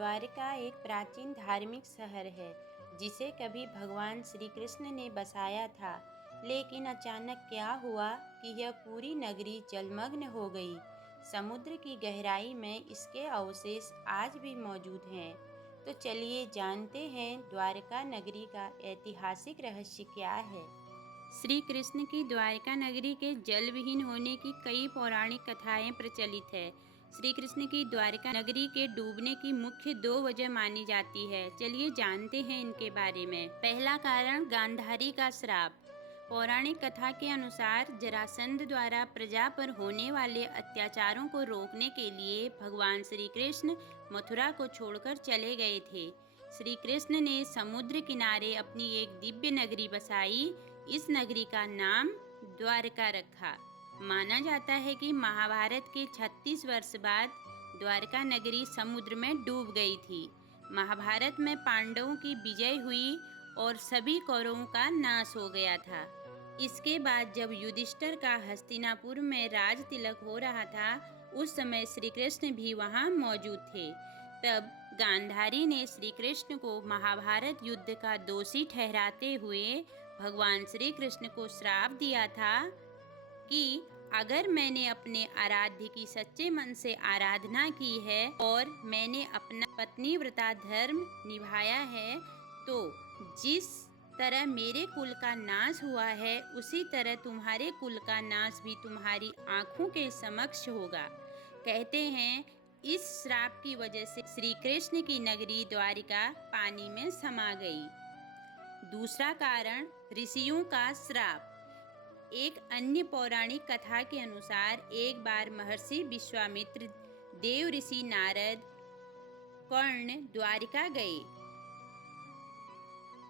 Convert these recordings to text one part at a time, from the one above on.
द्वारका एक प्राचीन धार्मिक शहर है जिसे कभी भगवान श्री कृष्ण ने बसाया था। लेकिन अचानक क्या हुआ कि यह पूरी नगरी जलमग्न हो गई। समुद्र की गहराई में इसके अवशेष आज भी मौजूद हैं। तो चलिए जानते हैं द्वारका नगरी का ऐतिहासिक रहस्य क्या है। श्री कृष्ण की द्वारका नगरी के जल विहीन होने की कई पौराणिक कथाएं प्रचलित है। श्री कृष्ण की द्वारका नगरी के डूबने की मुख्य दो वजह मानी जाती है। चलिए जानते हैं इनके बारे में। पहला कारण गांधारी का श्राप। पौराणिक कथा के अनुसार जरासंध द्वारा प्रजा पर होने वाले अत्याचारों को रोकने के लिए भगवान श्री कृष्ण मथुरा को छोड़कर चले गए थे। श्री कृष्ण ने समुद्र किनारे अपनी एक दिव्य नगरी बसाई। इस नगरी का नाम द्वारका रखा। माना जाता है कि महाभारत के 36 वर्ष बाद द्वारका नगरी समुद्र में डूब गई थी। महाभारत में पांडवों की विजय हुई और सभी कौरवों का नाश हो गया था। इसके बाद जब युधिष्ठिर का हस्तिनापुर में राज तिलक हो रहा था, उस समय श्री कृष्ण भी वहां मौजूद थे। तब गांधारी ने श्री कृष्ण को महाभारत युद्ध का दोषी ठहराते हुए भगवान श्री कृष्ण को श्राप दिया था कि अगर मैंने अपने आराध्य की सच्चे मन से आराधना की है और मैंने अपना पत्नी व्रता धर्म निभाया है, तो जिस तरह मेरे कुल का नाश हुआ है, उसी तरह तुम्हारे कुल का नाश भी तुम्हारी आंखों के समक्ष होगा। कहते हैं इस श्राप की वजह से श्री कृष्ण की नगरी द्वारिका पानी में समा गई। दूसरा कारण ऋषियों का श्राप। एक अन्य पौराणिक कथा के अनुसार एक बार महर्षि विश्वामित्र, देव ऋषि नारद, कर्ण द्वारिका गए।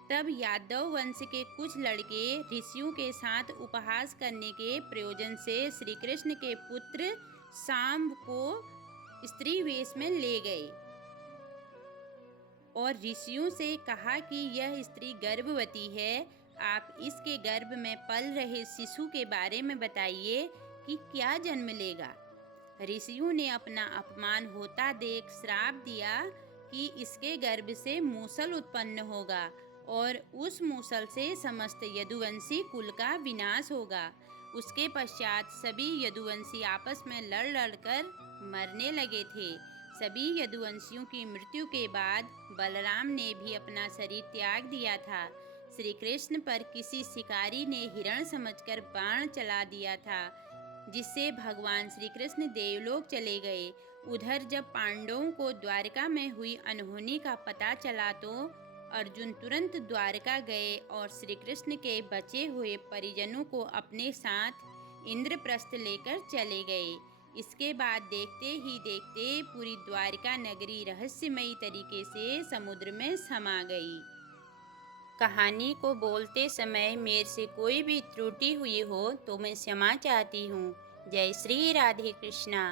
तब यादव वंश के कुछ लड़के ऋषियों के साथ उपहास करने के प्रयोजन से श्री कृष्ण के पुत्र सांब को स्त्री वेश में ले गए और ऋषियों से कहा कि यह स्त्री गर्भवती है, आप इसके गर्भ में पल रहे शिशु के बारे में बताइए कि क्या जन्म लेगा। ऋषियों ने अपना अपमान होता देख श्राप दिया कि इसके गर्भ से मूसल उत्पन्न होगा और उस मूसल से समस्त यदुवंशी कुल का विनाश होगा। उसके पश्चात सभी यदुवंशी आपस में लड़ लड़कर मरने लगे थे। सभी यदुवंशियों की मृत्यु के बाद बलराम ने भी अपना शरीर त्याग दिया था। श्री कृष्ण पर किसी शिकारी ने हिरण समझकर बाण चला दिया था, जिससे भगवान श्री कृष्ण देवलोक चले गए। उधर जब पांडवों को द्वारका में हुई अनहोनी का पता चला तो अर्जुन तुरंत द्वारका गए और श्री कृष्ण के बचे हुए परिजनों को अपने साथ इंद्रप्रस्थ लेकर चले गए। इसके बाद देखते ही देखते पूरी द्वारका नगरी रहस्यमयी तरीके से समुद्र में समा गई। कहानी को बोलते समय मेरे से कोई भी त्रुटि हुई हो तो मैं क्षमा चाहती हूँ। जय श्री राधे कृष्णा।